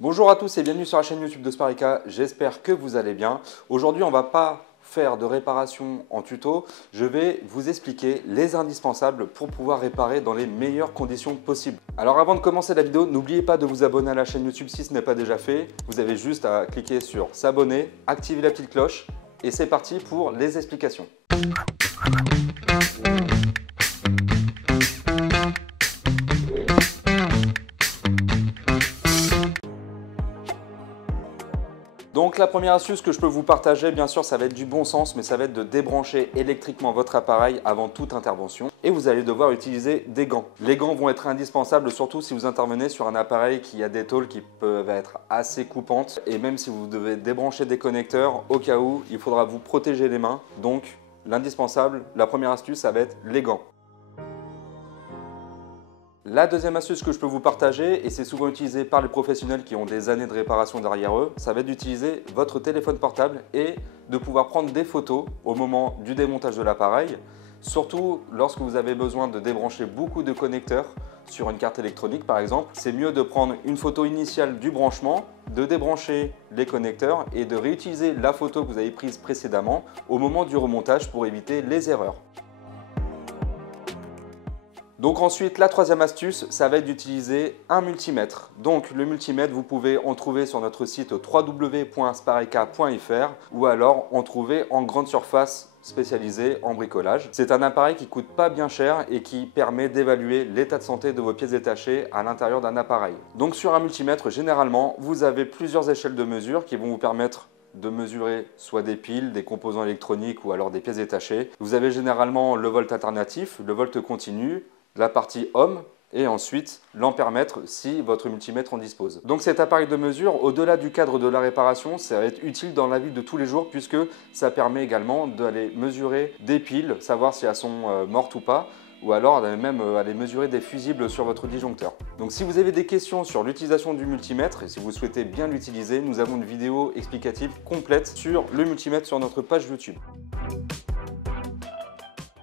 Bonjour à tous et bienvenue sur la chaîne YouTube de Spareka, j'espère que vous allez bien. Aujourd'hui on ne va pas faire de réparation en tuto, je vais vous expliquer les indispensables pour pouvoir réparer dans les meilleures conditions possibles. Alors avant de commencer la vidéo, n'oubliez pas de vous abonner à la chaîne YouTube si ce n'est pas déjà fait. Vous avez juste à cliquer sur s'abonner, activer la petite cloche et c'est parti pour les explications. Donc la première astuce que je peux vous partager, bien sûr, ça va être du bon sens, mais ça va être de débrancher électriquement votre appareil avant toute intervention. Et vous allez devoir utiliser des gants. Les gants vont être indispensables, surtout si vous intervenez sur un appareil qui a des tôles qui peuvent être assez coupantes. Et même si vous devez débrancher des connecteurs, au cas où, il faudra vous protéger les mains. Donc l'indispensable, la première astuce, ça va être les gants. La deuxième astuce que je peux vous partager, et c'est souvent utilisé par les professionnels qui ont des années de réparation derrière eux, ça va être d'utiliser votre téléphone portable et de pouvoir prendre des photos au moment du démontage de l'appareil, surtout lorsque vous avez besoin de débrancher beaucoup de connecteurs sur une carte électronique par exemple. C'est mieux de prendre une photo initiale du branchement, de débrancher les connecteurs et de réutiliser la photo que vous avez prise précédemment au moment du remontage pour éviter les erreurs. Donc ensuite, la troisième astuce, ça va être d'utiliser un multimètre. Donc le multimètre, vous pouvez en trouver sur notre site www.spareka.fr ou alors en trouver en grande surface spécialisée en bricolage. C'est un appareil qui coûte pas bien cher et qui permet d'évaluer l'état de santé de vos pièces détachées à l'intérieur d'un appareil. Donc sur un multimètre, généralement, vous avez plusieurs échelles de mesure qui vont vous permettre de mesurer soit des piles, des composants électroniques ou alors des pièces détachées. Vous avez généralement le volt alternatif, le volt continu, la partie ohm et ensuite l'ampèremètre si votre multimètre en dispose. Donc cet appareil de mesure, au-delà du cadre de la réparation, ça va être utile dans la vie de tous les jours puisque ça permet également d'aller mesurer des piles, savoir si elles sont mortes ou pas, ou alors même aller mesurer des fusibles sur votre disjoncteur. Donc si vous avez des questions sur l'utilisation du multimètre et si vous souhaitez bien l'utiliser, nous avons une vidéo explicative complète sur le multimètre sur notre page YouTube.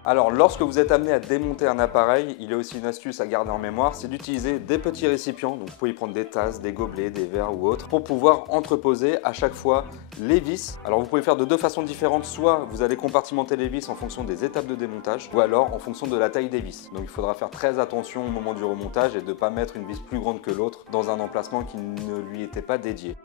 Alors lorsque vous êtes amené à démonter un appareil, il y a aussi une astuce à garder en mémoire, c'est d'utiliser des petits récipients. Donc vous pouvez y prendre des tasses, des gobelets, des verres ou autres pour pouvoir entreposer à chaque fois les vis. Alors vous pouvez faire de deux façons différentes, soit vous allez compartimenter les vis en fonction des étapes de démontage ou alors en fonction de la taille des vis. Donc il faudra faire très attention au moment du remontage et de ne pas mettre une vis plus grande que l'autre dans un emplacement qui ne lui était pas dédié.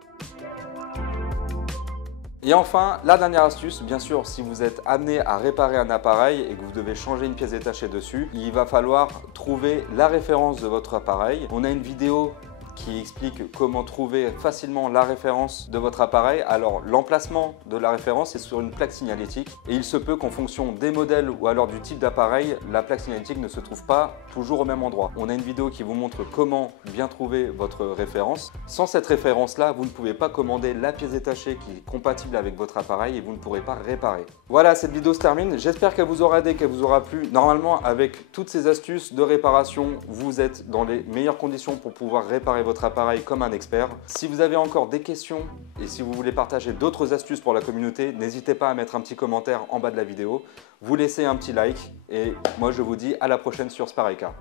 Et enfin, la dernière astuce, bien sûr, si vous êtes amené à réparer un appareil et que vous devez changer une pièce détachée dessus, il va falloir trouver la référence de votre appareil. On a une vidéo qui explique comment trouver facilement la référence de votre appareil. Alors l'emplacement de la référence est sur une plaque signalétique et il se peut qu'en fonction des modèles ou alors du type d'appareil, la plaque signalétique ne se trouve pas toujours au même endroit. On a une vidéo qui vous montre comment bien trouver votre référence. Sans cette référence là, vous ne pouvez pas commander la pièce détachée qui est compatible avec votre appareil et vous ne pourrez pas réparer. Voilà, cette vidéo se termine. J'espère qu'elle vous aura aidé, qu'elle vous aura plu. Normalement, avec toutes ces astuces de réparation, vous êtes dans les meilleures conditions pour pouvoir réparer votre appareil comme un expert. Si vous avez encore des questions et si vous voulez partager d'autres astuces pour la communauté, n'hésitez pas à mettre un petit commentaire en bas de la vidéo. Vous laissez un petit like et moi je vous dis à la prochaine sur Spareka.